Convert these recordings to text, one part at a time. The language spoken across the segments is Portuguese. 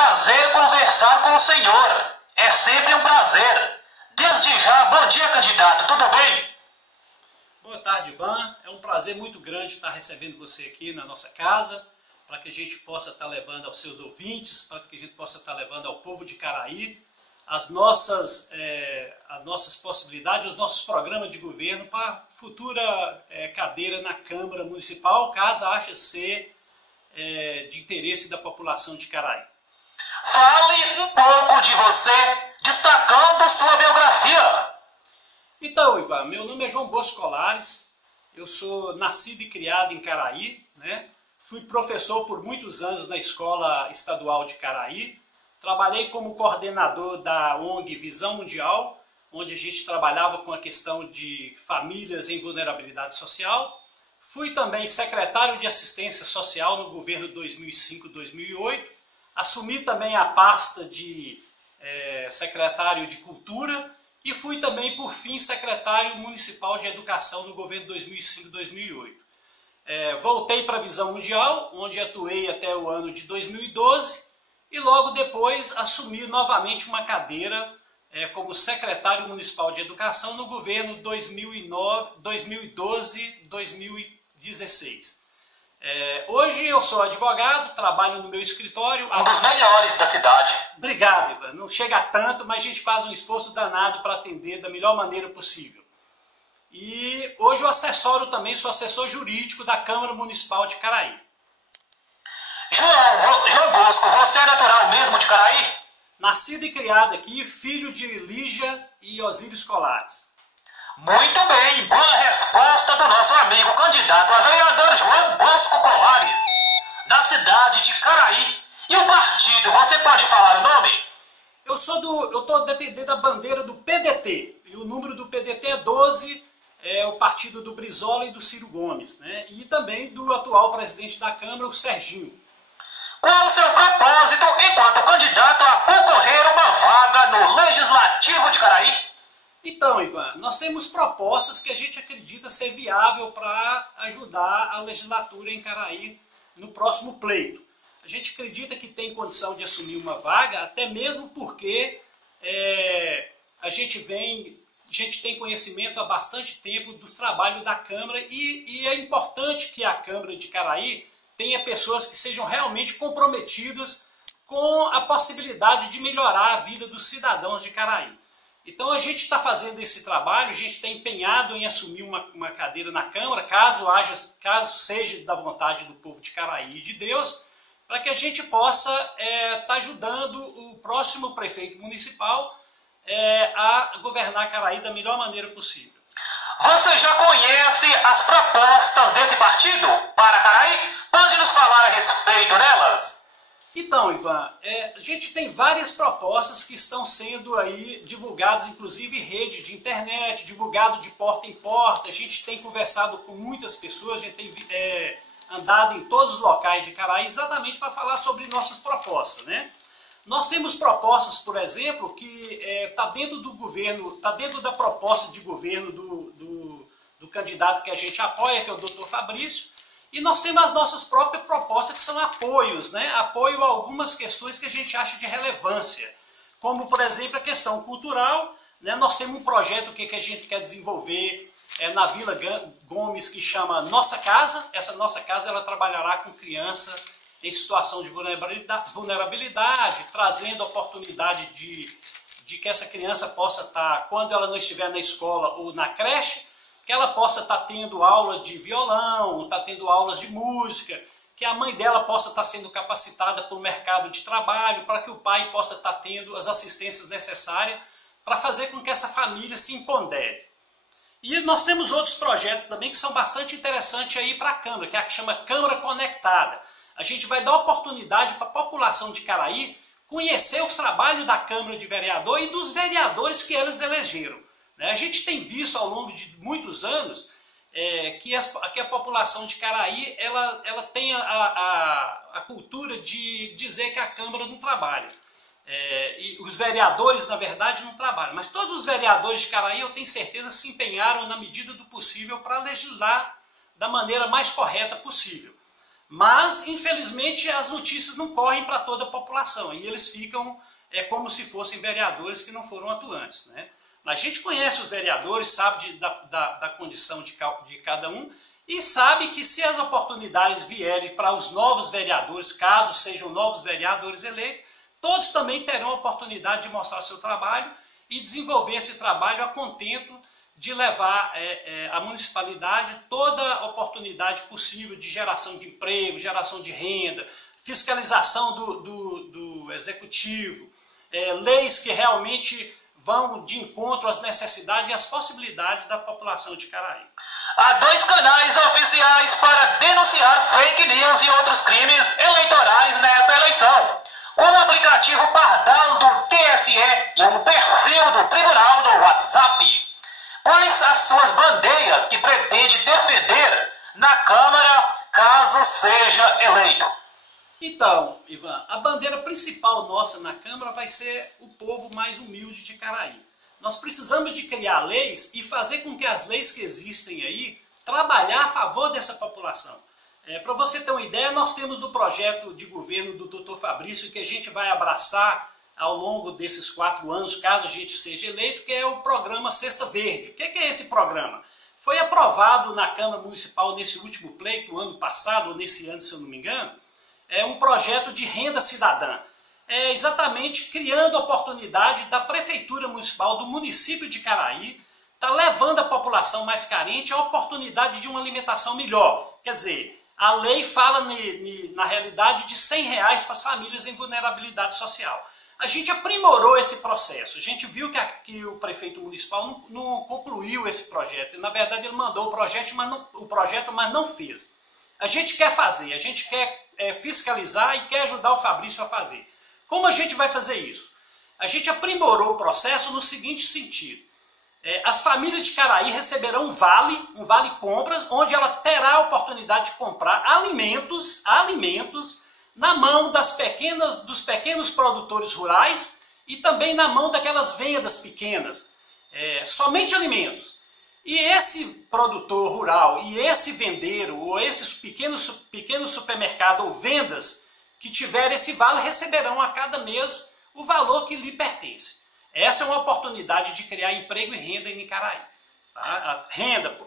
prazer conversar com o senhor. É sempre um prazer. Desde já, bom dia, candidato. Tudo bem? Boa tarde, Ivan. É um prazer muito grande estar recebendo você aqui na nossa casa, para que a gente possa estar levando aos seus ouvintes, para que a gente possa estar levando ao povo de Caraí as nossas possibilidades, os nossos programas de governo para a futura cadeira na Câmara Municipal, caso ache ser de interesse da população de Caraí. Fale um pouco de você, destacando sua biografia. Então, Ivan, meu nome é João Bosco Colares, eu sou nascido e criado em Caraí, né? Fui professor por muitos anos na Escola Estadual de Caraí, trabalhei como coordenador da ONG Visão Mundial, onde a gente trabalhava com a questão de famílias em vulnerabilidade social. Fui também secretário de Assistência Social no governo 2005-2008, assumi também a pasta de secretário de Cultura e fui também, por fim, secretário municipal de Educação no governo 2005-2008. Voltei para a Visão Mundial, onde atuei até o ano de 2012 e logo depois assumi novamente uma cadeira como secretário municipal de Educação no governo 2012-2016. Hoje eu sou advogado, trabalho no meu escritório. Um dos melhores da cidade. Obrigado, Ivan. Não chega a tanto, mas a gente faz um esforço danado para atender da melhor maneira possível. E hoje eu assessoro também, sou assessor jurídico da Câmara Municipal de Caraí. João Bosco, você é natural mesmo de Caraí? Nascido e criado aqui, filho de Lígia e Osíris Colares. Muito bem, boa resposta do nosso amigo candidato a vereador João Bosco Colares, da cidade de Caraí. E o partido, você pode falar o nome? Eu estou defendendo a bandeira do PDT, e o número do PDT é 12, é o partido do Brizola e do Ciro Gomes, né? E também do atual presidente da Câmara, o Serginho. Qual o seu propósito enquanto candidato a concorrer uma vaga no Legislativo de Caraí? Então, Ivan, nós temos propostas que a gente acredita ser viável para ajudar a legislatura em Caraí no próximo pleito. A gente acredita que tem condição de assumir uma vaga, até mesmo porque a gente tem conhecimento há bastante tempo do trabalho da Câmara e é importante que a Câmara de Caraí tenha pessoas que sejam realmente comprometidas com a possibilidade de melhorar a vida dos cidadãos de Caraí. Então a gente está fazendo esse trabalho, a gente está empenhado em assumir uma cadeira na Câmara, caso seja da vontade do povo de Caraí e de Deus, para que a gente possa estar ajudando o próximo prefeito municipal a governar Caraí da melhor maneira possível. Você já conhece as propostas desse partido para Caraí? Pode nos falar a respeito delas? Então, Ivan, a gente tem várias propostas que estão sendo aí divulgadas, inclusive em rede de internet, divulgado de porta em porta. A gente tem conversado com muitas pessoas, a gente tem andado em todos os locais de Caraí exatamente para falar sobre nossas propostas, né? Nós temos propostas, por exemplo, que está dentro do governo, está dentro da proposta de governo do candidato que a gente apoia, que é o Dr. Fabrício. E nós temos as nossas próprias propostas, que são apoios, né? Apoio a algumas questões que a gente acha de relevância, como, por exemplo, a questão cultural, né? Nós temos um projeto que a gente quer desenvolver na Vila Gomes, que chama Nossa Casa. Essa Nossa Casa ela trabalhará com criança em situação de vulnerabilidade, trazendo a oportunidade de que essa criança possa estar, quando ela não estiver na escola ou na creche, que ela possa estar tendo aula de violão, estar tendo aulas de música, que a mãe dela possa estar sendo capacitada para o mercado de trabalho, para que o pai possa estar tendo as assistências necessárias para fazer com que essa família se empodere. E nós temos outros projetos também que são bastante interessantes aí para a Câmara, que é a que chama Câmara Conectada. A gente vai dar oportunidade para a população de Caraí conhecer os trabalhos da Câmara de Vereador e dos vereadores que eles elegeram. A gente tem visto ao longo de muitos anos que a população de Caraí ela tem a cultura de dizer que a Câmara não trabalha. E os vereadores, na verdade, não trabalham. Mas todos os vereadores de Caraí, eu tenho certeza, se empenharam na medida do possível para legislar da maneira mais correta possível. Mas, infelizmente, as notícias não correm para toda a população e eles ficam como se fossem vereadores que não foram atuantes, né? A gente conhece os vereadores, sabe da condição de cada um e sabe que se as oportunidades vierem para os novos vereadores, caso sejam novos vereadores eleitos, todos também terão a oportunidade de mostrar seu trabalho e desenvolver esse trabalho a contento de levar à municipalidade toda a oportunidade possível de geração de emprego, geração de renda, fiscalização do executivo, leis que realmente vão de encontro às necessidades e às possibilidades da população de Caraí. Há 2 canais oficiais para denunciar fake news e outros crimes eleitorais nessa eleição. O aplicativo Pardal do TSE e um perfil do Tribunal do WhatsApp. Quais as suas bandeiras que pretende defender na Câmara caso seja eleito? Então, Ivan, a bandeira principal nossa na Câmara vai ser o povo mais humilde de Caraí. Nós precisamos de criar leis e fazer com que as leis que existem aí trabalhar a favor dessa população. Para você ter uma ideia, nós temos no projeto de governo do Dr. Fabrício, que a gente vai abraçar ao longo desses 4 anos, caso a gente seja eleito, que é o programa Cesta Verde. O que é esse programa? Foi aprovado na Câmara Municipal nesse último pleito, ano passado, ou nesse ano, se eu não me engano, é um projeto de renda cidadã. É exatamente criando a oportunidade da Prefeitura Municipal do município de Caraí, está levando a população mais carente a oportunidade de uma alimentação melhor. Quer dizer, a lei fala na realidade de R$100 para as famílias em vulnerabilidade social. A gente aprimorou esse processo, a gente viu que o prefeito municipal não concluiu esse projeto. Na verdade, ele mandou o projeto, mas não fez. A gente quer fazer, a gente quer fiscalizar e quer ajudar o Fabrício a fazer. Como a gente vai fazer isso? A gente aprimorou o processo no seguinte sentido. As famílias de Caraí receberão um vale compras, onde ela terá a oportunidade de comprar alimentos na mão dos pequenos produtores rurais e também na mão daquelas vendas pequenas. Somente alimentos. E esse produtor rural e esse vendeiro ou esses pequenos supermercados ou vendas que tiverem esse vale receberão a cada mês o valor que lhe pertence. Essa é uma oportunidade de criar emprego e renda em Caraí. Tá?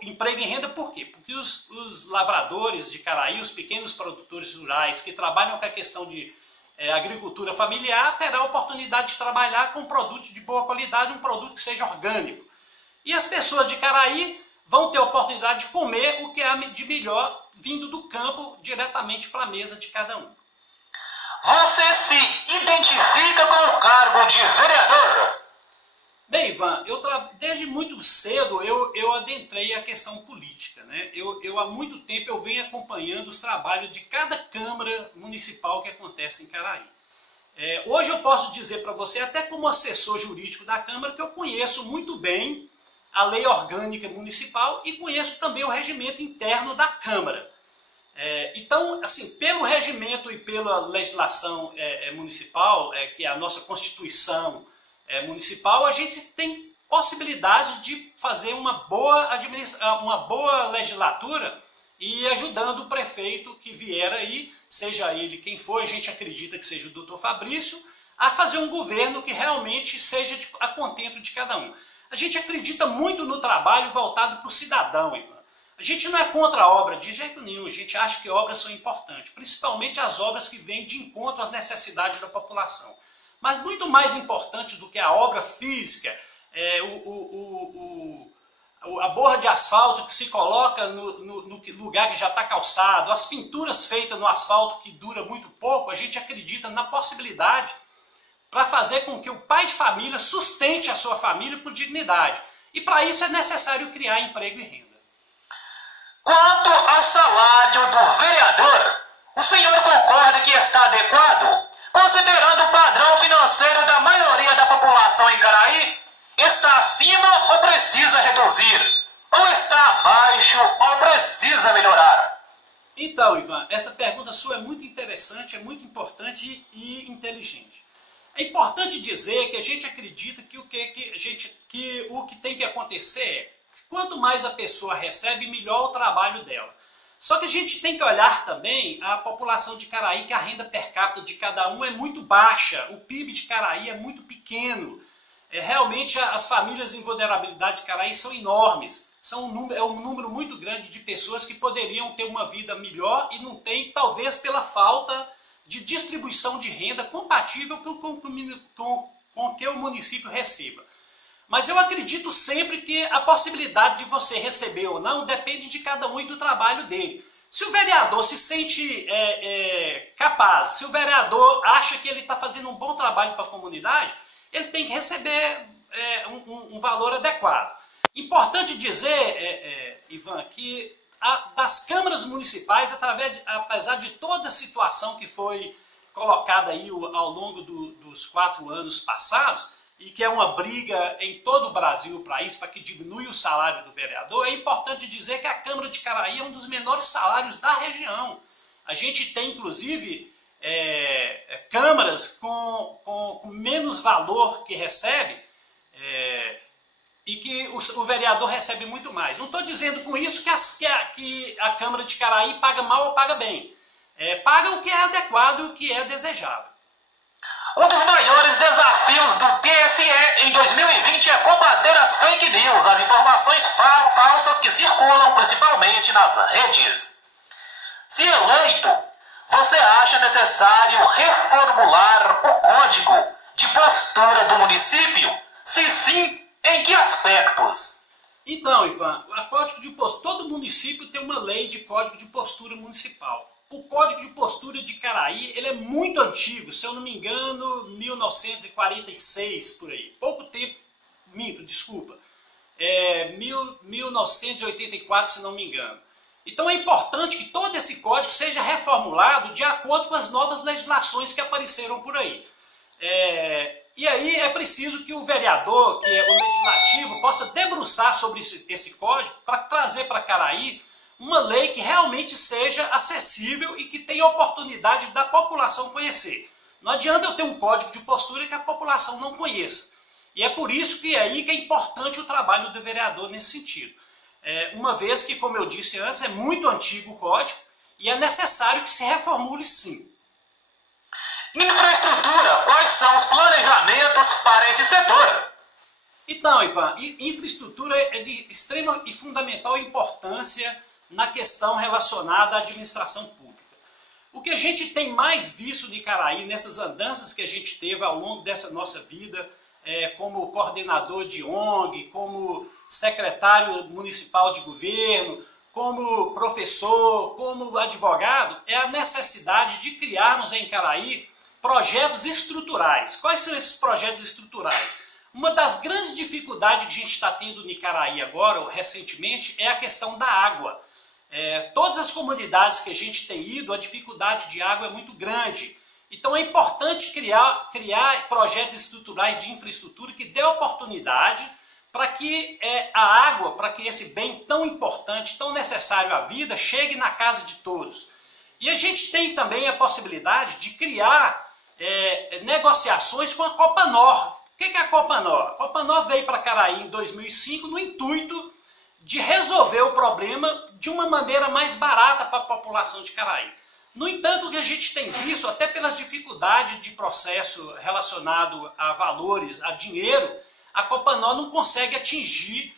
Emprego e renda por quê? Porque os lavradores de Caraí, os pequenos produtores rurais que trabalham com a questão de agricultura familiar, terão a oportunidade de trabalhar com um produto de boa qualidade, um produto que seja orgânico. E as pessoas de Caraí vão ter a oportunidade de comer o que há de melhor vindo do campo diretamente para a mesa de cada um. Você se identifica com o cargo de vereador? Bem, Ivan, desde muito cedo eu adentrei a questão política, né? Eu há muito tempo eu venho acompanhando os trabalhos de cada Câmara Municipal que acontece em Caraí. Hoje eu posso dizer para você, até como assessor jurídico da Câmara, que eu conheço muito bem a lei orgânica municipal e conheço também o regimento interno da Câmara. Então, assim, pelo regimento e pela legislação municipal, que é a nossa Constituição municipal, a gente tem possibilidade de fazer uma boa legislatura e ajudando o prefeito que vier aí, seja ele quem for, a gente acredita que seja o Dr. Fabrício, a fazer um governo que realmente seja a contento de cada um. A gente acredita muito no trabalho voltado para o cidadão, Ivan. A gente não é contra a obra de jeito nenhum, a gente acha que obras são importantes, principalmente as obras que vêm de encontro às necessidades da população. Mas muito mais importante do que a obra física, a borra de asfalto que se coloca no lugar que já está calçado, as pinturas feitas no asfalto que dura muito pouco, a gente acredita na possibilidade para fazer com que o pai de família sustente a sua família com dignidade. E para isso é necessário criar emprego e renda. Quanto ao salário do vereador, o senhor concorda que está adequado? Considerando o padrão financeiro da maioria da população em Caraí, está acima ou precisa reduzir? Ou está abaixo ou precisa melhorar? Então, Ivan, essa pergunta sua é muito interessante, é muito importante e inteligente. É importante dizer que a gente acredita que o que tem que acontecer é quanto mais a pessoa recebe, melhor o trabalho dela. Só que a gente tem que olhar também a população de Caraí, que a renda per capita de cada um é muito baixa, o PIB de Caraí é muito pequeno. Realmente as famílias em vulnerabilidade de Caraí são enormes. É um número muito grande de pessoas que poderiam ter uma vida melhor e não tem, talvez pela falta de distribuição de renda compatível com o que o município receba. Mas eu acredito sempre que a possibilidade de você receber ou não depende de cada um e do trabalho dele. Se o vereador se sente capaz, se o vereador acha que ele está fazendo um bom trabalho para a comunidade, ele tem que receber um valor adequado. Importante dizer, Ivan, que das câmaras municipais, apesar de toda a situação que foi colocada aí ao longo dos 4 anos passados, e que é uma briga em todo o Brasil para isso, para que diminua o salário do vereador, é importante dizer que a Câmara de Caraí é um dos menores salários da região. A gente tem, inclusive, câmaras com menos valor que recebe, e que o vereador recebe muito mais. Não estou dizendo com isso que a Câmara de Caraí paga mal ou paga bem. Paga o que é adequado e o que é desejável. Um dos maiores desafios do TSE em 2020 é combater as fake news, as informações falsas que circulam principalmente nas redes. Se eleito, você acha necessário reformular o código de postura do município? Se sim, em que aspectos? Então, Ivan, todo município tem uma lei de código de postura municipal. O Código de Postura de Caraí, ele é muito antigo, se eu não me engano, 1946, por aí. Pouco tempo, desculpa, 1984, se não me engano. Então é importante que todo esse código seja reformulado de acordo com as novas legislações que apareceram por aí. E aí é preciso que o vereador, que é o legislativo, possa debruçar sobre esse código para trazer para Caraí uma lei que realmente seja acessível e que tenha oportunidade da população conhecer. Não adianta eu ter um código de postura que a população não conheça. E é por isso que é importante o trabalho do vereador nesse sentido. Uma vez que, como eu disse antes, é muito antigo o código e é necessário que se reformule sim. Infraestrutura, quais são os planejamentos para esse setor? Então, Ivan, infraestrutura é de extrema e fundamental importância na questão relacionada à administração pública. O que a gente tem mais visto de Caraí nessas andanças que a gente teve ao longo dessa nossa vida, como coordenador de ONG, como secretário municipal de governo, como professor, como advogado, é a necessidade de criarmos em Caraí projetos estruturais. Quais são esses projetos estruturais? Uma das grandes dificuldades que a gente está tendo em Caraí agora, recentemente, é a questão da água. Todas as comunidades que a gente tem ido, a dificuldade de água é muito grande. Então é importante criar projetos estruturais de infraestrutura que dê oportunidade para que a água, para que esse bem tão importante, tão necessário à vida, chegue na casa de todos. E a gente tem também a possibilidade de criar negociações com a Copanor. O que é a Copanor? A Copanor veio para Caraí em 2005 no intuito de resolver o problema de uma maneira mais barata para a população de Caraí. No entanto, o que a gente tem visto, até pelas dificuldades de processo relacionado a valores, a dinheiro, a Copanor não consegue atingir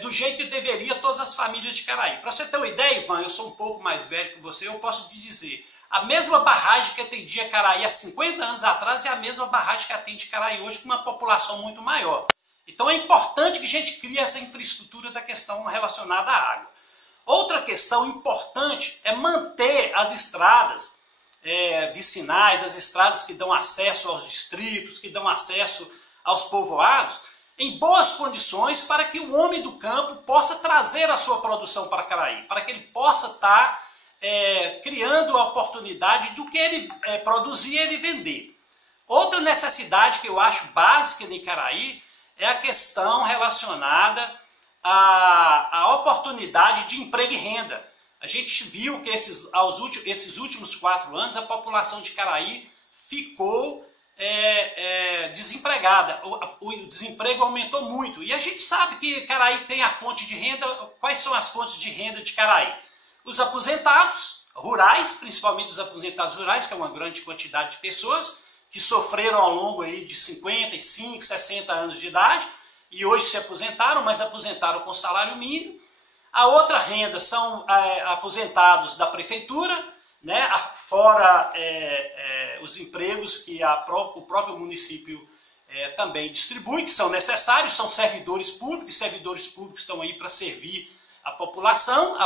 do jeito que deveria todas as famílias de Caraí. Para você ter uma ideia, Ivan, eu sou um pouco mais velho que você, eu posso te dizer, a mesma barragem que atendia Caraí há 50 anos atrás é a mesma barragem que atende Caraí hoje com uma população muito maior. Então é importante que a gente crie essa infraestrutura da questão relacionada à água. Outra questão importante é manter as estradas vicinais, as estradas que dão acesso aos distritos, que dão acesso aos povoados, em boas condições para que o homem do campo possa trazer a sua produção para Caraí, para que ele possa estar criando a oportunidade do que ele produzir e ele vender. Outra necessidade que eu acho básica em Caraí é a questão relacionada à oportunidade de emprego e renda. A gente viu que esses últimos 4 anos a população de Caraí ficou desempregada. O desemprego aumentou muito. E a gente sabe que Caraí tem a fonte de renda. Quais são as fontes de renda de Caraí? os aposentados rurais, principalmente os aposentados rurais, que é uma grande quantidade de pessoas que sofreram ao longo aí de 55, 60 anos de idade e hoje se aposentaram, mas aposentaram com salário mínimo. A outra renda são aposentados da prefeitura, né, fora os empregos que o próprio município também distribui, que são necessários, são servidores públicos estão aí para servir a população,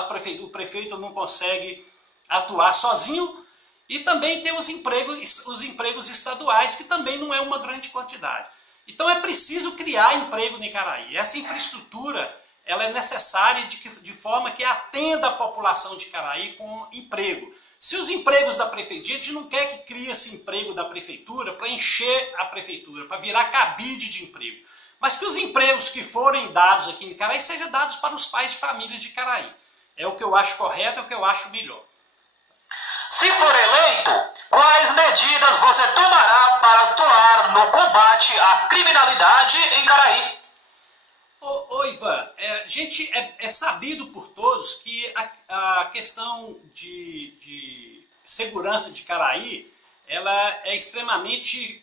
o prefeito não consegue atuar sozinho, e também tem os empregos estaduais, que também não é uma grande quantidade. Então é preciso criar emprego no Icaraí. Essa infraestrutura ela é necessária de forma que atenda a população de Icaraí com emprego. Se os empregos da prefeitura, a gente não quer que crie esse emprego da prefeitura para encher a prefeitura, para virar cabide de emprego. Mas que os empregos que forem dados aqui em Icaraí sejam dados para os pais de família de Icaraí. É o que eu acho correto, é o que eu acho melhor. Se for eleito, quais medidas você tomará para atuar no combate à criminalidade em Icaraí? Ô Ivan, gente, é sabido por todos que a questão de segurança de Icaraí, ela é extremamente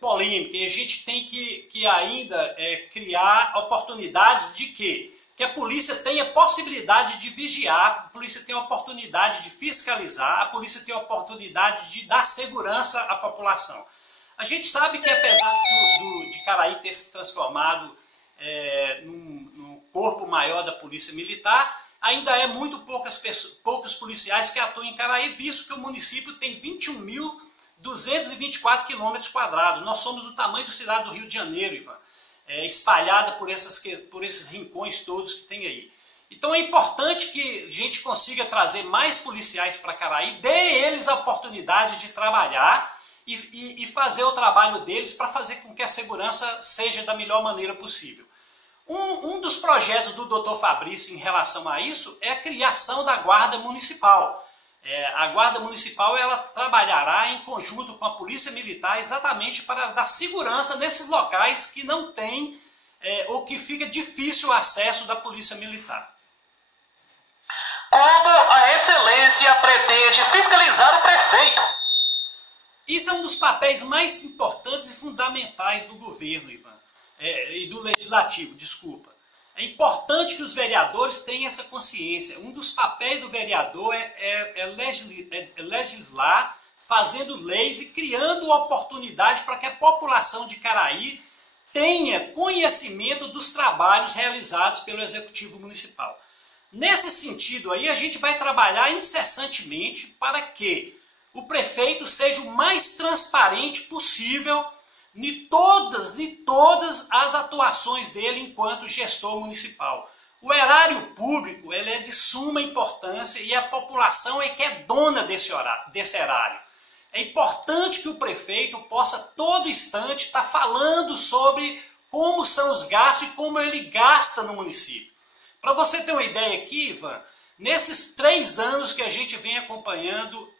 polêmica, e a gente tem que ainda criar oportunidades de quê? Que a polícia tenha possibilidade de vigiar, a polícia tenha oportunidade de fiscalizar, a polícia tenha oportunidade de dar segurança à população. A gente sabe que apesar de Icaraí ter se transformado num corpo maior da polícia militar, ainda é muito poucos policiais que atuam em Icaraí, visto que o município tem 21.224 km². Nós somos do tamanho da cidade do Rio de Janeiro, Ivan, espalhada por esses rincões todos que tem aí. Então é importante que a gente consiga trazer mais policiais para Icaraí, dê eles a oportunidade de trabalhar e fazer o trabalho deles para fazer com que a segurança seja da melhor maneira possível. Um dos projetos do Dr. Fabrício em relação a isso é a criação da Guarda Municipal. A Guarda Municipal ela trabalhará em conjunto com a Polícia Militar exatamente para dar segurança nesses locais que não tem ou que fica difícil o acesso da Polícia Militar. Como a Excelência pretende fiscalizar o prefeito? Isso é um dos papéis mais importantes e fundamentais do governo, Ivan, e do legislativo, desculpa. É importante que os vereadores tenham essa consciência. Um dos papéis do vereador é legislar, fazendo leis e criando oportunidade para que a população de Icaraí tenha conhecimento dos trabalhos realizados pelo Executivo Municipal. Nesse sentido aí, a gente vai trabalhar incessantemente para que o prefeito seja o mais transparente possível em todas as atuações dele enquanto gestor municipal. O erário público ele é de suma importância e a população é que é dona desse erário. É importante que o prefeito possa, a todo instante, estar falando sobre como são os gastos e como ele gasta no município. Para você ter uma ideia aqui, Ivan, nesses 3 anos que a gente vem acompanhando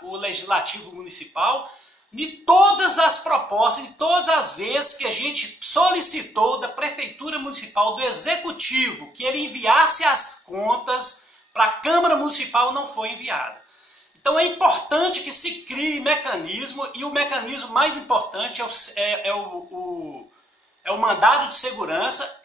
o Legislativo Municipal, de todas as propostas, de todas as vezes que a gente solicitou da Prefeitura Municipal, do Executivo, que ele enviasse as contas para a Câmara Municipal, não foi enviada. Então é importante que se crie mecanismo, e o mecanismo mais importante é o mandado de segurança,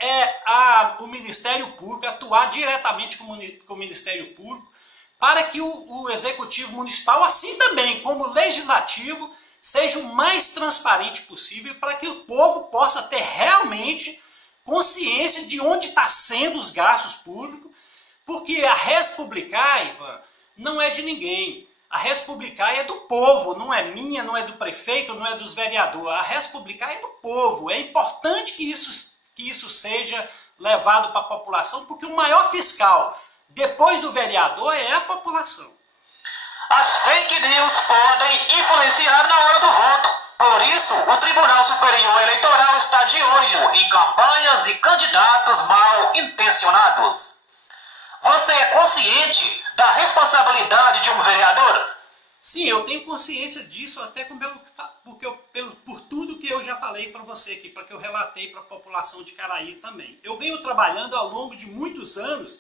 o Ministério Público, atuar diretamente com o Ministério Público, para que o Executivo Municipal, assim também como o Legislativo, seja o mais transparente possível para que o povo possa ter realmente consciência de onde está sendo os gastos públicos, porque a res publicae, Ivan, não é de ninguém. A res publicae é do povo, não é minha, não é do prefeito, não é dos vereadores. A res publicae é do povo. É importante que isso seja levado para a população, porque o maior fiscal, depois do vereador, é a população. As fake news podem influenciar na hora do voto. Por isso, o Tribunal Superior Eleitoral está de olho em campanhas e candidatos mal intencionados. Você é consciente da responsabilidade de um vereador? Sim, eu tenho consciência disso, até por tudo que eu já falei para você aqui, para que eu relatei para a população de Icaraí também. Eu venho trabalhando ao longo de muitos anos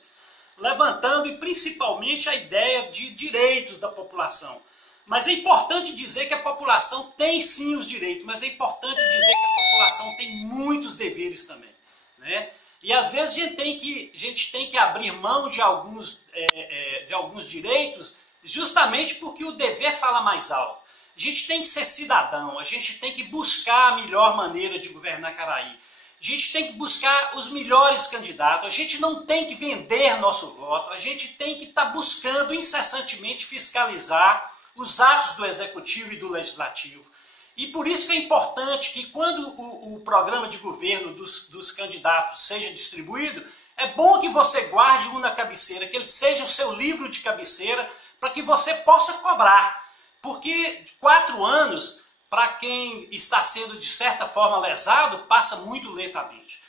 levantando e principalmente a ideia de direitos da população. Mas é importante dizer que a população tem sim os direitos, mas é importante dizer que a população tem muitos deveres também, né? E às vezes a gente tem que abrir mão de alguns direitos justamente porque o dever fala mais alto. A gente tem que ser cidadão, a gente tem que buscar a melhor maneira de governar Caraí. A gente tem que buscar os melhores candidatos, a gente não tem que vender nosso voto, a gente tem que estar buscando incessantemente fiscalizar os atos do Executivo e do Legislativo. E por isso que é importante que quando o programa de governo dos candidatos seja distribuído, é bom que você guarde um na cabeceira, que ele seja o seu livro de cabeceira, para que você possa cobrar. Porque 4 anos, para quem está sendo de certa forma lesado, passa muito lentamente.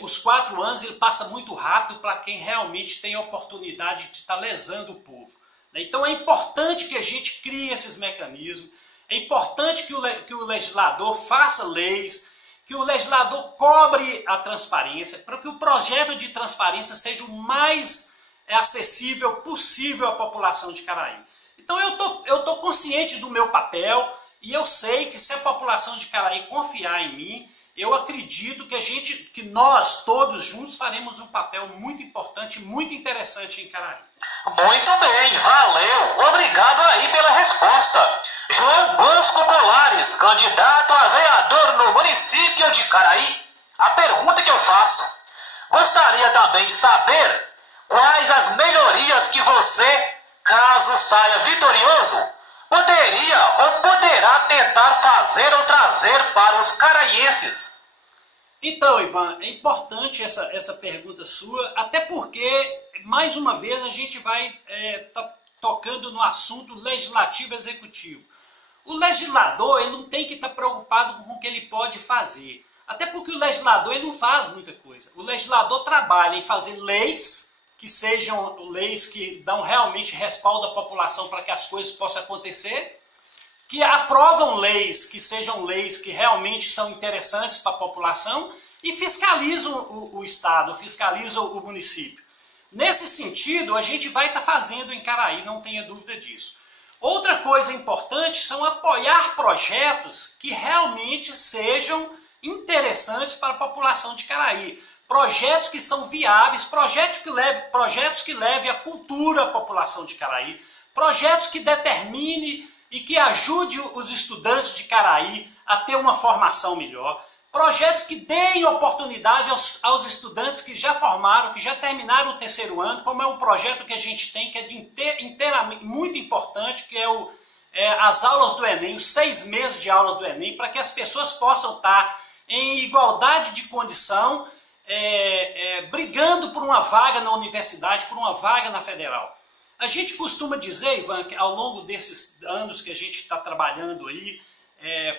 Os 4 anos ele passa muito rápido para quem realmente tem a oportunidade de estar lesando o povo. Então é importante que a gente crie esses mecanismos, é importante que o legislador faça leis, que o legislador cobre a transparência, para que o projeto de transparência seja o mais acessível possível à população de Caraí. Então eu tô consciente do meu papel e eu sei que se a população de Caraí confiar em mim, eu acredito que nós todos juntos faremos um papel muito importante, muito interessante em Caraí. Muito bem, valeu. Obrigado aí pela resposta. João Bosco Colares, candidato a vereador no município de Caraí. A pergunta que eu faço: gostaria também de saber quais as melhorias que você, caso saia vitorioso, poderia ou poderá tentar fazer ou trazer para os caraienses. Então, Ivan, é importante essa pergunta sua, até porque, mais uma vez, a gente vai tá tocando no assunto legislativo-executivo. O legislador ele não tem que estar preocupado com o que ele pode fazer, até porque o legislador ele não faz muita coisa. O legislador trabalha em fazer leis, que sejam leis que dão realmente respaldo à população para que as coisas possam acontecer, que aprovam leis que sejam leis que realmente são interessantes para a população e fiscalizam o Estado, fiscalizam o município. Nesse sentido, a gente vai estar fazendo em Caraí, não tenha dúvida disso. Outra coisa importante são apoiar projetos que realmente sejam interessantes para a população de Caraí. Projetos que são viáveis, projetos que levem a cultura à população de Caraí, projetos que determine e que ajude os estudantes de Caraí a ter uma formação melhor, projetos que deem oportunidade aos estudantes que já formaram, que já terminaram o 3º ano, como é um projeto que a gente tem, que é inteiramente muito importante, que é as aulas do Enem, os 6 meses de aula do Enem, para que as pessoas possam estar em igualdade de condição, brigando por uma vaga na universidade, por uma vaga na federal. A gente costuma dizer, Ivan, que ao longo desses anos que a gente está trabalhando aí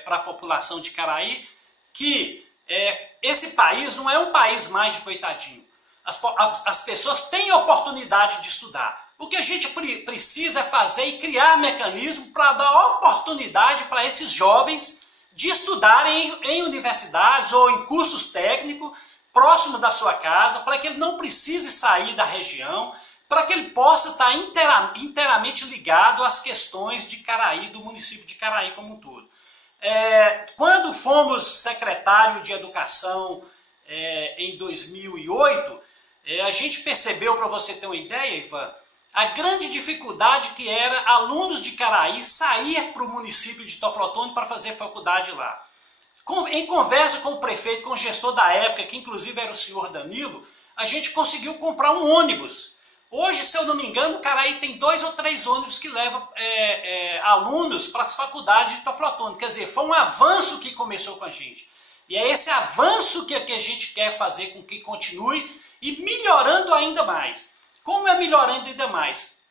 para a população de Caraí, que esse país não é um país mais de coitadinho. As pessoas têm oportunidade de estudar. O que a gente precisa é fazer e criar mecanismos para dar oportunidade para esses jovens de estudarem em universidades ou em cursos técnicos próximo da sua casa, para que ele não precise sair da região, para que ele possa estar inteiramente ligado às questões de Caraí, do município de Caraí como um todo. Quando fomos secretário de Educação em 2008, a gente percebeu, para você ter uma ideia, Ivan, a grande dificuldade que era alunos de Caraí sair para o município de Teófilo para fazer faculdade lá. Em conversa com o prefeito, com o gestor da época, que inclusive era o senhor Danilo, a gente conseguiu comprar um ônibus. Hoje, se eu não me engano, Caraí tem 2 ou 3 ônibus que levam alunos para as faculdades de Teófilo. Quer dizer, foi um avanço que começou com a gente. E é esse avanço que a gente quer fazer com que continue e melhorando ainda mais. Como é melhorando ainda mais?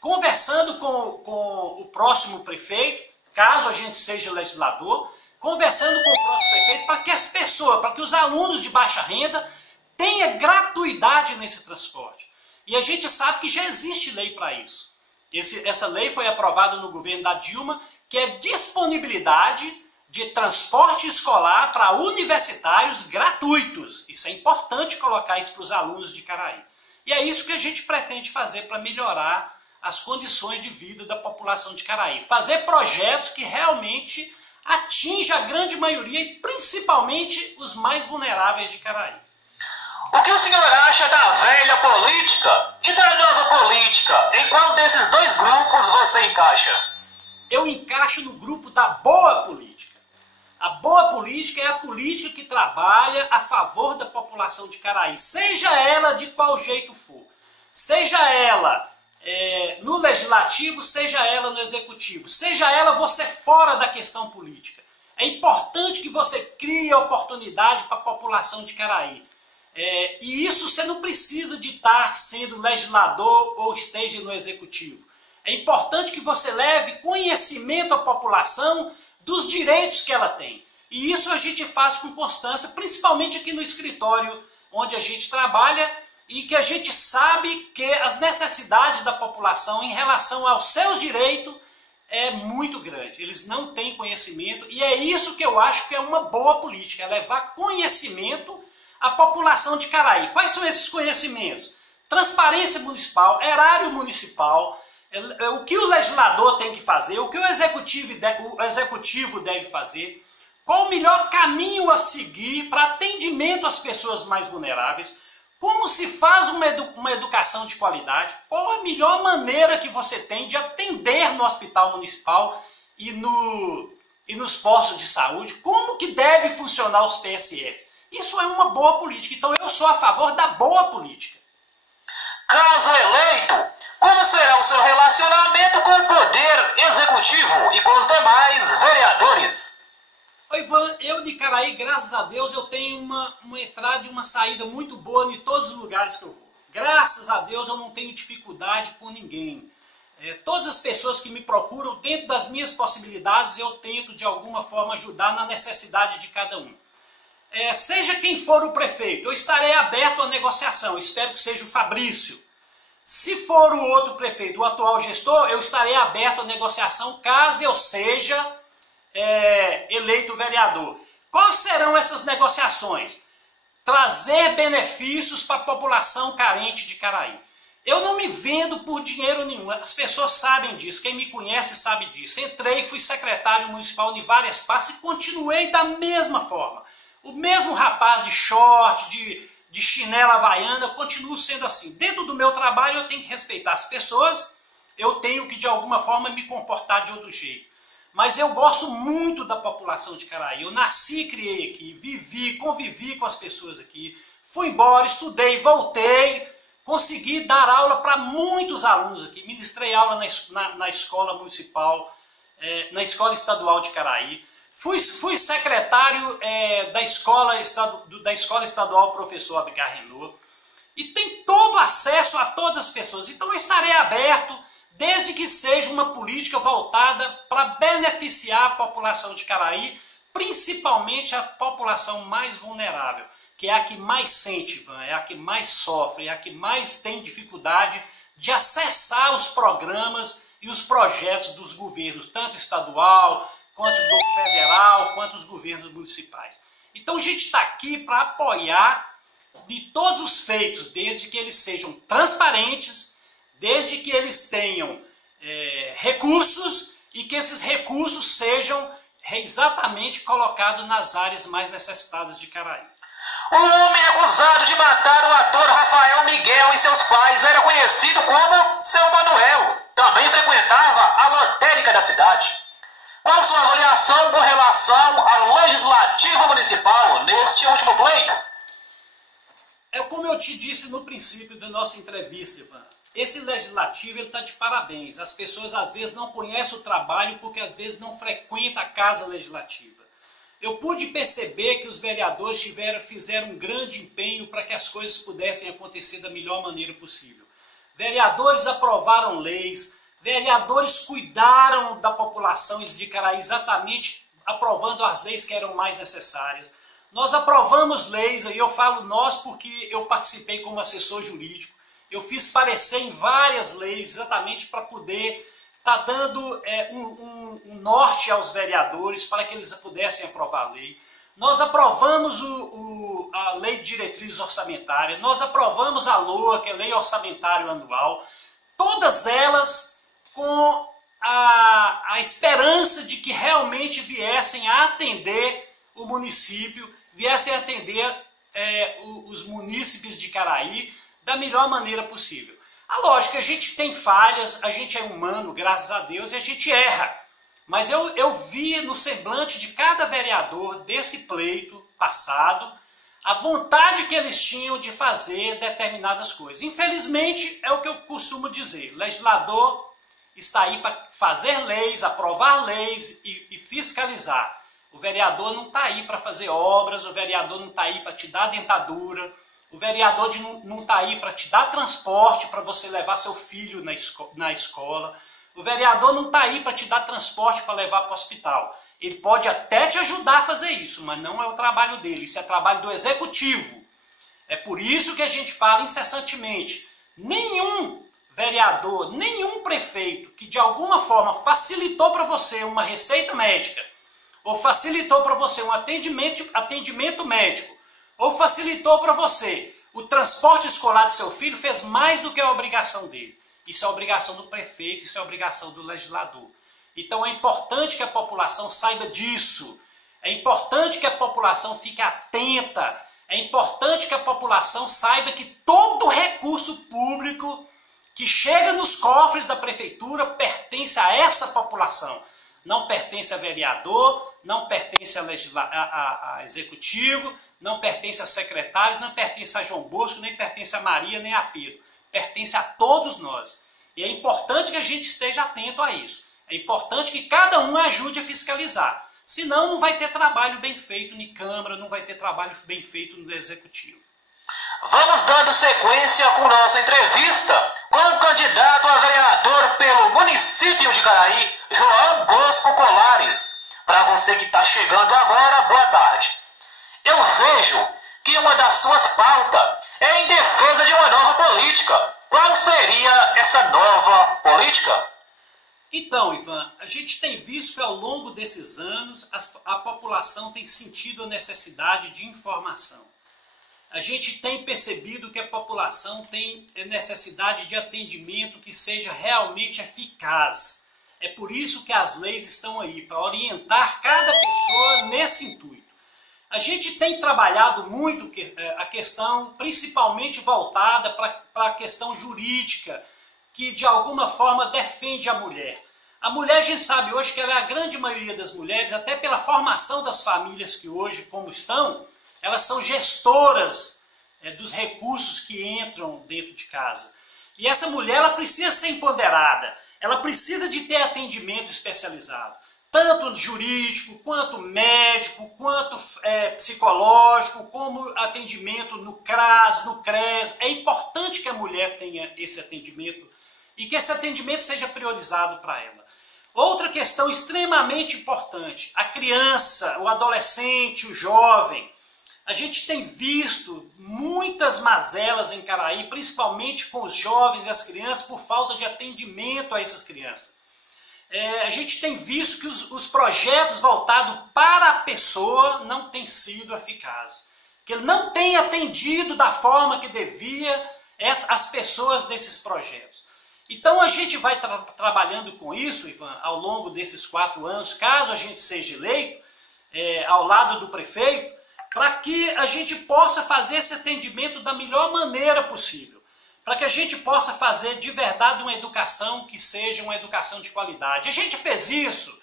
Conversando com o próximo prefeito, caso a gente seja legislador, conversando com o próximo prefeito para que as pessoas, para que os alunos de baixa renda tenham gratuidade nesse transporte. E a gente sabe que já existe lei para isso. Essa lei foi aprovada no governo da Dilma, que é disponibilidade de transporte escolar para universitários gratuitos. Isso é importante colocar isso para os alunos de Caraí. E é isso que a gente pretende fazer para melhorar as condições de vida da população de Caraí. Fazer projetos que realmente atinjam a grande maioria e principalmente os mais vulneráveis de Caraí. O que o senhor acha da velha política e da nova política? Em qual desses dois grupos você encaixa? Eu encaixo no grupo da boa política. A boa política é a política que trabalha a favor da população de Caraí, seja ela de qual jeito for. Seja ela no legislativo, seja ela no executivo, seja ela você fora da questão política. É importante que você crie oportunidade para a população de Caraí. E isso você não precisa de estar sendo legislador ou esteja no executivo. É importante que você leve conhecimento à população dos direitos que ela tem. E isso a gente faz com constância, principalmente aqui no escritório onde a gente trabalha e que a gente sabe que as necessidades da população em relação aos seus direitos é muito grande. Eles não têm conhecimento e é isso que eu acho que é uma boa política, é levar conhecimento à população de Caraí. Quais são esses conhecimentos? Transparência municipal, erário municipal, o que o legislador tem que fazer, o que o executivo deve fazer, qual o melhor caminho a seguir para atendimento às pessoas mais vulneráveis, como se faz uma educação de qualidade, qual a melhor maneira que você tem de atender no hospital municipal e nos postos de saúde, como que deve funcionar os PSF. Isso é uma boa política, então eu sou a favor da boa política. Caso eleito, como será o seu relacionamento com o poder executivo e com os demais vereadores? Oi, Ivan, eu de Caraí, graças a Deus, eu tenho uma entrada e uma saída muito boa em todos os lugares que eu vou. Graças a Deus eu não tenho dificuldade com ninguém. Todas as pessoas que me procuram, dentro das minhas possibilidades, eu tento de alguma forma ajudar na necessidade de cada um. Seja quem for o prefeito, eu estarei aberto à negociação, espero que seja o Fabrício. Se for o outro prefeito, o atual gestor, eu estarei aberto à negociação caso eu seja eleito vereador. Quais serão essas negociações? Trazer benefícios para a população carente de Caraí. Eu não me vendo por dinheiro nenhum, as pessoas sabem disso, quem me conhece sabe disso. Entrei, fui secretário municipal em várias partes e continuei da mesma forma. O mesmo rapaz de short, de chinela havaiana, eu continuo sendo assim. Dentro do meu trabalho eu tenho que respeitar as pessoas, eu tenho que de alguma forma me comportar de outro jeito. Mas eu gosto muito da população de Caraí. Eu nasci, criei aqui, vivi, convivi com as pessoas aqui. Fui embora, estudei, voltei, consegui dar aula para muitos alunos aqui. Ministrei aula na escola municipal, na escola estadual de Caraí. Fui secretário da escola estadual Professor Abigar Renault. E tem todo acesso a todas as pessoas. Então eu estarei aberto, desde que seja uma política voltada para beneficiar a população de Caraí, principalmente a população mais vulnerável, que é a que mais sente, Ivan, é a que mais sofre, é a que mais tem dificuldade de acessar os programas e os projetos dos governos, tanto estadual, quanto do federal, quanto os governos municipais. Então a gente está aqui para apoiar de todos os feitos, desde que eles sejam transparentes, desde que eles tenham recursos e que esses recursos sejam exatamente colocados nas áreas mais necessitadas de Caraí. O homem acusado de matar o ator Rafael Miguel e seus pais era conhecido como Seu Manuel. Também frequentava a lotérica da cidade. Qual sua avaliação com relação ao Legislativo Municipal neste último pleito? Como eu te disse no princípio da nossa entrevista, Ivan, esse legislativo está de parabéns. As pessoas às vezes não conhecem o trabalho porque às vezes não frequentam a casa legislativa. Eu pude perceber que os vereadores fizeram um grande empenho para que as coisas pudessem acontecer da melhor maneira possível. Vereadores aprovaram leis, vereadores cuidaram da população de Caraí exatamente aprovando as leis que eram mais necessárias. Nós aprovamos leis, aí eu falo nós porque eu participei como assessor jurídico. Eu fiz parecer em várias leis exatamente para poder estar dando um norte aos vereadores para que eles pudessem aprovar a lei. nós aprovamos a Lei de Diretrizes Orçamentárias, nós aprovamos a LOA, que é a Lei Orçamentária Anual, todas elas com a esperança de que realmente viessem a atender o município, viessem a atender os munícipes de Caraí da melhor maneira possível. A lógica, a gente tem falhas, a gente é humano, graças a Deus, e a gente erra. Mas eu vi no semblante de cada vereador desse pleito passado a vontade que eles tinham de fazer determinadas coisas. Infelizmente, é o que eu costumo dizer, o legislador está aí para fazer leis, aprovar leis e fiscalizar. O vereador não está aí para fazer obras, o vereador não está aí para te dar dentadura, o vereador não está aí para te dar transporte para você levar seu filho na escola, o vereador não está aí para te dar transporte para levar para o hospital. Ele pode até te ajudar a fazer isso, mas não é o trabalho dele, isso é trabalho do executivo. É por isso que a gente fala incessantemente, nenhum vereador, nenhum prefeito que de alguma forma facilitou para você uma receita médica, ou facilitou para você um atendimento médico, ou facilitou para você o transporte escolar de seu filho, fez mais do que a obrigação dele. Isso é obrigação do prefeito, isso é obrigação do legislador. Então é importante que a população saiba disso, é importante que a população fique atenta, é importante que a população saiba que todo recurso público que chega nos cofres da prefeitura pertence a essa população. Não pertence a vereador, não pertence a executivo, não pertence a secretário, não pertence a João Bosco, nem pertence a Maria, nem a Pedro. Pertence a todos nós. E é importante que a gente esteja atento a isso. É importante que cada um ajude a fiscalizar. Senão não vai ter trabalho bem feito na Câmara, não vai ter trabalho bem feito no Executivo. Vamos dando sequência com nossa entrevista com o candidato a vereador pelo município de Caraí, João Bosco Colares. Para você que está chegando agora, boa tarde. Eu vejo que uma das suas pautas é em defesa de uma nova política. Qual seria essa nova política? Então, Ivan, a gente tem visto que ao longo desses anos a população tem sentido a necessidade de informação. A gente tem percebido que a população tem necessidade de atendimento que seja realmente eficaz. É por isso que as leis estão aí, para orientar cada pessoa nesse intuito. A gente tem trabalhado muito a questão principalmente voltada para a questão jurídica, que de alguma forma defende a mulher. A mulher, a gente sabe hoje que ela é a grande maioria das mulheres, até pela formação das famílias que hoje como estão, elas são gestoras dos recursos que entram dentro de casa. E essa mulher, ela precisa ser empoderada, ela precisa de ter atendimento especializado, tanto jurídico, quanto médico, quanto psicológico, como atendimento no CRAS, no CRES. É importante que a mulher tenha esse atendimento e que esse atendimento seja priorizado para ela. Outra questão extremamente importante, a criança, o adolescente, o jovem. A gente tem visto muitas mazelas em Caraí, principalmente com os jovens e as crianças, por falta de atendimento a essas crianças. A gente tem visto que os projetos voltados para a pessoa não têm sido eficazes. Que ele não tem atendido da forma que devia as pessoas desses projetos. Então a gente vai trabalhando com isso, Ivan, ao longo desses 4 anos, caso a gente seja eleito, ao lado do prefeito, para que a gente possa fazer esse atendimento da melhor maneira possível. Para que a gente possa fazer de verdade uma educação que seja uma educação de qualidade. A gente fez isso,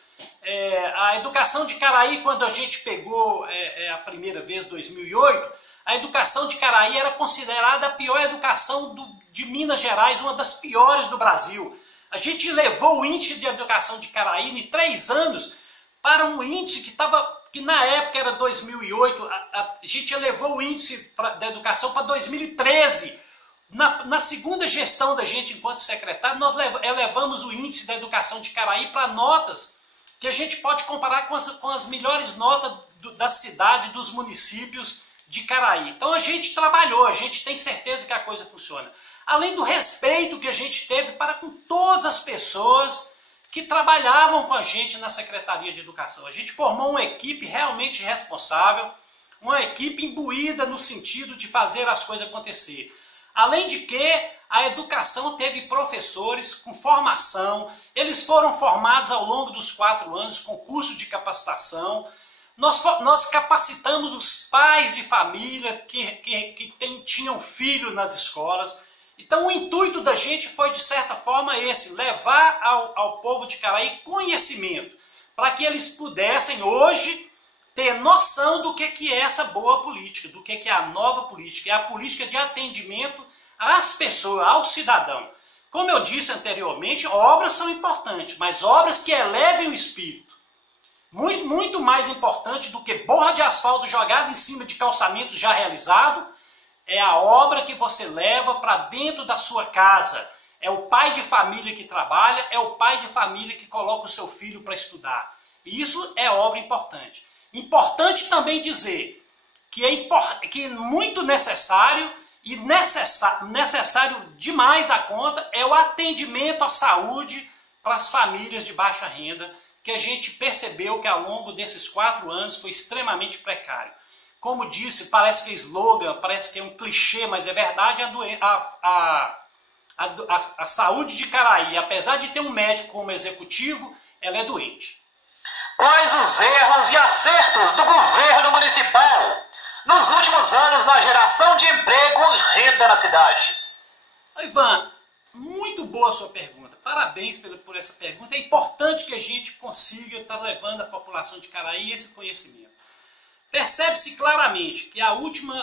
a educação de Caraí, quando a gente pegou a primeira vez, 2008, a educação de Caraí era considerada a pior educação de Minas Gerais, uma das piores do Brasil. A gente levou o índice de educação de Caraí em 3 anos para um índice que na época era 2008, a gente elevou o índice da educação para 2013. Na segunda gestão da gente enquanto secretário, nós elevamos o índice da educação de Caraí para notas que a gente pode comparar com as melhores notas da cidade, dos municípios de Caraí. Então a gente trabalhou, a gente tem certeza que a coisa funciona. Além do respeito que a gente teve para com todas as pessoas que trabalhavam com a gente na Secretaria de Educação. A gente formou uma equipe realmente responsável, uma equipe imbuída no sentido de fazer as coisas acontecer. Além de que a educação teve professores com formação, eles foram formados ao longo dos 4 anos com curso de capacitação. Nós capacitamos os pais de família que tinham filho nas escolas. Então o intuito da gente foi, de certa forma, esse, levar ao povo de Caraí conhecimento, para que eles pudessem hoje ter noção do que é essa boa política, do que é a nova política, é a política de atendimento às pessoas, ao cidadão. Como eu disse anteriormente, obras são importantes, mas obras que elevem o espírito. Muito mais importante do que borra de asfalto jogada em cima de calçamento já realizado, é a obra que você leva para dentro da sua casa. É o pai de família que trabalha, é o pai de família que coloca o seu filho para estudar. E isso é obra importante. Importante também dizer que é muito necessário e necessário demais da conta é o atendimento à saúde para as famílias de baixa renda, que a gente percebeu que ao longo desses 4 anos foi extremamente precário. Como disse, parece que é slogan, parece que é um clichê, mas é verdade, a saúde de Caraí, apesar de ter um médico como executivo, ela é doente. Quais os erros e acertos do governo municipal nos últimos anos na geração de emprego e renda na cidade? Ivan, muito boa a sua pergunta. Parabéns por essa pergunta. É importante que a gente consiga estar levando à população de Caraí esse conhecimento. Percebe-se claramente que o último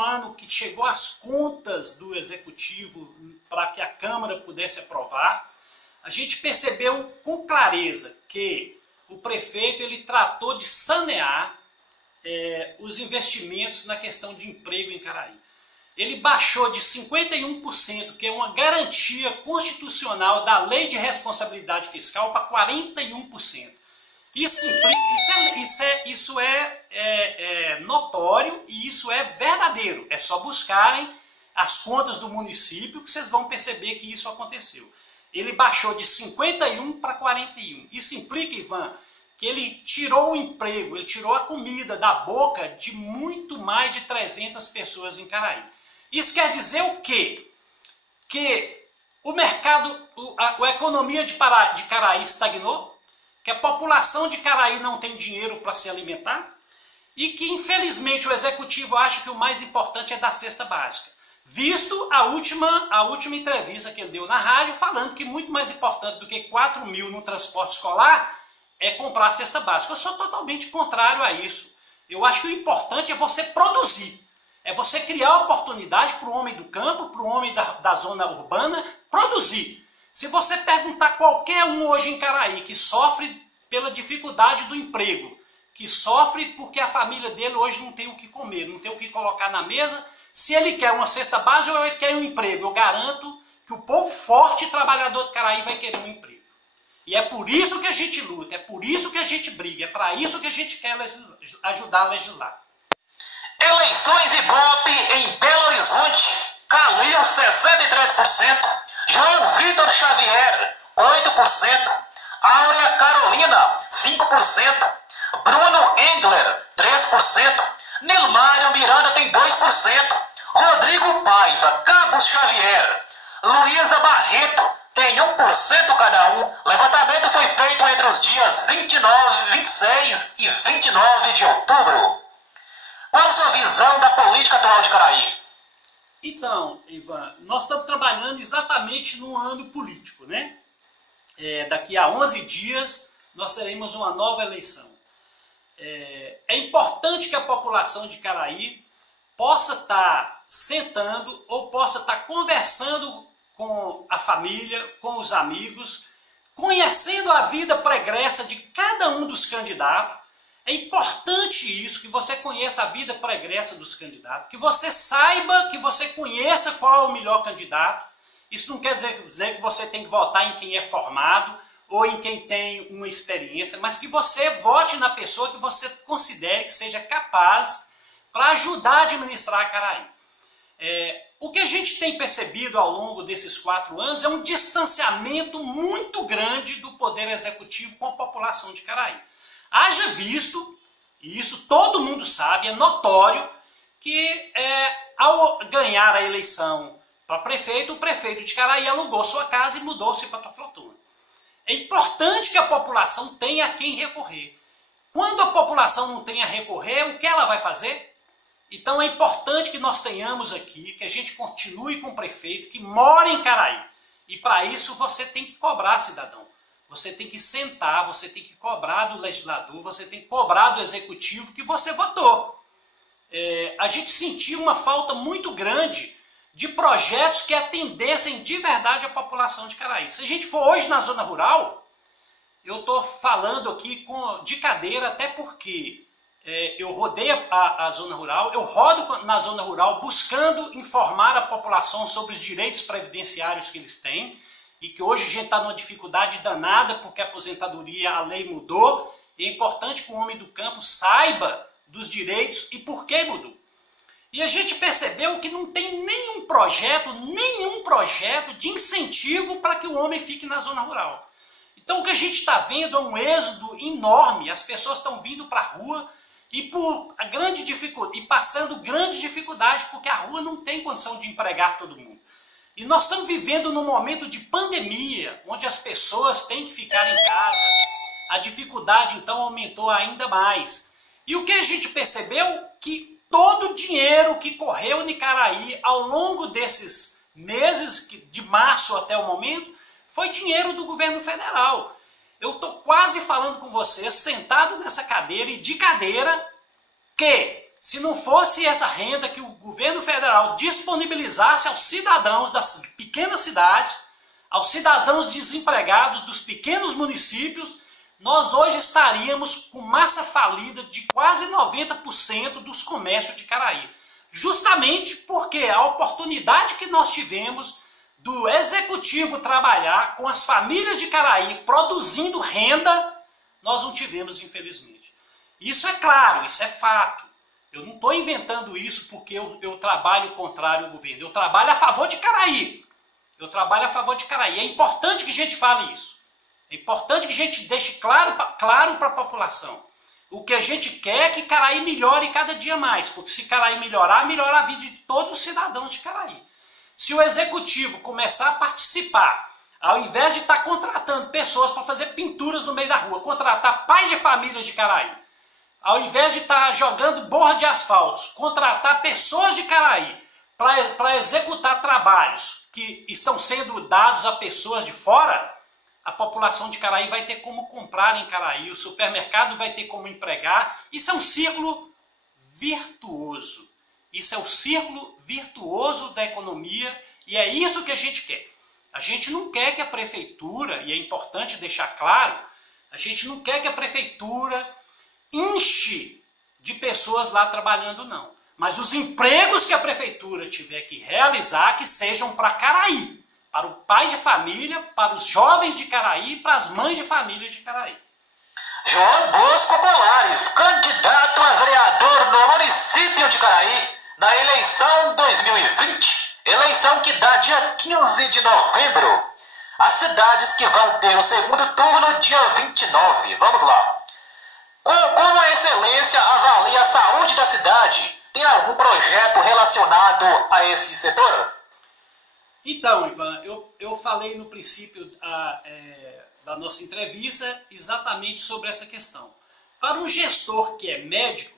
ano que chegou às contas do Executivo para que a Câmara pudesse aprovar, a gente percebeu com clareza que o prefeito ele tratou de sanear os investimentos na questão de emprego em Caraí. Ele baixou de 51%, que é uma garantia constitucional da Lei de Responsabilidade Fiscal, para 41%. Isso é notório e isso é verdadeiro. É só buscarem as contas do município que vocês vão perceber que isso aconteceu. Ele baixou de 51 para 41. Isso implica, Ivan, que ele tirou o emprego, ele tirou a comida da boca de muito mais de 300 pessoas em Caraí. Isso quer dizer o quê? Que o mercado, a economia de Caraí estagnou, que a população de Caraí não tem dinheiro para se alimentar e que, infelizmente, o Executivo acha que o mais importante é dar cesta básica. Visto a última entrevista que ele deu na rádio, falando que muito mais importante do que 4 mil no transporte escolar é comprar a cesta básica. Eu sou totalmente contrário a isso. Eu acho que o importante é você produzir. É você criar oportunidade para o homem do campo, para o homem da zona urbana, produzir. Se você perguntar qualquer um hoje em Caraí que sofre pela dificuldade do emprego, que sofre porque a família dele hoje não tem o que comer, não tem o que colocar na mesa, se ele quer uma cesta básica ou ele quer um emprego, eu garanto que o povo forte e trabalhador de Caraí vai querer um emprego. E é por isso que a gente luta, é por isso que a gente briga, é para isso que a gente quer ajudar a legislar. Eleições Ibope em Belo Horizonte, Calil 63%, João Vitor Xavier 8%, Áurea Carolina 5%, Bruno Engler 3%, Nilmário Miranda tem 2%, Rodrigo Paiva, Cabo Xavier, Luísa Barreto tem 1% cada um. Levantamento foi feito entre os dias 26 e 29 de outubro. Qual a sua visão da política atual de Caraí? Então, Ivan, nós estamos trabalhando exatamente no ano político, né? Daqui a 11 dias nós teremos uma nova eleição. É importante que a população de Caraí possa estar sentando ou possa estar conversando com a família, com os amigos, conhecendo a vida pregressa de cada um dos candidatos. É importante isso, que você conheça a vida pregressa dos candidatos, que você saiba, que você conheça qual é o melhor candidato. Isso não quer dizer que você tem que votar em quem é formado ou em quem tem uma experiência, mas que você vote na pessoa que você considere que seja capaz para ajudar a administrar a Caraí. O que a gente tem percebido ao longo desses 4 anos é um distanciamento muito grande do Poder Executivo com a população de Caraí. Haja visto, e isso todo mundo sabe, é notório, que ao ganhar a eleição para prefeito, o prefeito de Caraí alugou sua casa e mudou-se para Toflotona. É importante que a população tenha a quem recorrer. Quando a população não tem a recorrer, o que ela vai fazer? Então é importante que nós tenhamos aqui, que a gente continue com o prefeito que mora em Caraí. E para isso você tem que cobrar, cidadão. Você tem que sentar, você tem que cobrar do legislador, você tem que cobrar do executivo que você votou. A gente sentiu uma falta muito grande de projetos que atendessem de verdade a população de Caraí. Se a gente for hoje na zona rural, eu estou falando aqui de cadeira, até porque eu rodei a zona rural, eu rodo na zona rural buscando informar a população sobre os direitos previdenciários que eles têm, e que hoje a gente está numa dificuldade danada porque a aposentadoria, a lei mudou, e é importante que o homem do campo saiba dos direitos e por que mudou. E a gente percebeu que não tem nenhum projeto de incentivo para que o homem fique na zona rural. Então o que a gente está vendo é um êxodo enorme, as pessoas estão vindo para a rua e passando grande dificuldade, porque a rua não tem condição de empregar todo mundo. E nós estamos vivendo num momento de pandemia, onde as pessoas têm que ficar em casa. A dificuldade então aumentou ainda mais. E o que a gente percebeu? Que todo o dinheiro que correu em Caraí ao longo desses meses, de março até o momento, foi dinheiro do governo federal. Eu estou quase falando com você, sentado nessa cadeira e de cadeira, que se não fosse essa renda que o governo federal disponibilizasse aos cidadãos das pequenas cidades, aos cidadãos desempregados dos pequenos municípios, nós hoje estaríamos com massa falida de quase 90% dos comércios de Caraí. Justamente porque a oportunidade que nós tivemos do executivo trabalhar com as famílias de Caraí produzindo renda, nós não tivemos, infelizmente. Isso é claro, isso é fato. Eu não estou inventando isso porque eu trabalho contrário ao governo. Eu trabalho a favor de Caraí. Eu trabalho a favor de Caraí. É importante que a gente fale isso. É importante que a gente deixe claro para a população. O que a gente quer é que Caraí melhore cada dia mais. Porque se Caraí melhorar, melhora a vida de todos os cidadãos de Caraí. Se o executivo começar a participar, ao invés de estar contratando pessoas para fazer pinturas no meio da rua, contratar pais de família de Caraí, ao invés de estar jogando borra de asfalto, contratar pessoas de Caraí para executar trabalhos que estão sendo dados a pessoas de fora, a população de Caraí vai ter como comprar em Caraí, o supermercado vai ter como empregar. Isso é um círculo virtuoso. Isso é o círculo virtuoso da economia e é isso que a gente quer. A gente não quer que a prefeitura, e é importante deixar claro, a gente não quer que a prefeitura enche de pessoas lá trabalhando, não. Mas os empregos que a prefeitura tiver que realizar, que sejam para Caraí, para o pai de família, para os jovens de Caraí e para as mães de família de Caraí. João Bosco Colares, candidato a vereador no município de Caraí, na eleição 2020, eleição que dá dia 15 de novembro. As cidades que vão ter o segundo turno dia 29. Vamos lá. Como a excelência avalia a saúde da cidade? Tem algum projeto relacionado a esse setor? Então, Ivan, eu falei no princípio da nossa entrevista exatamente sobre essa questão. Para um gestor que é médico,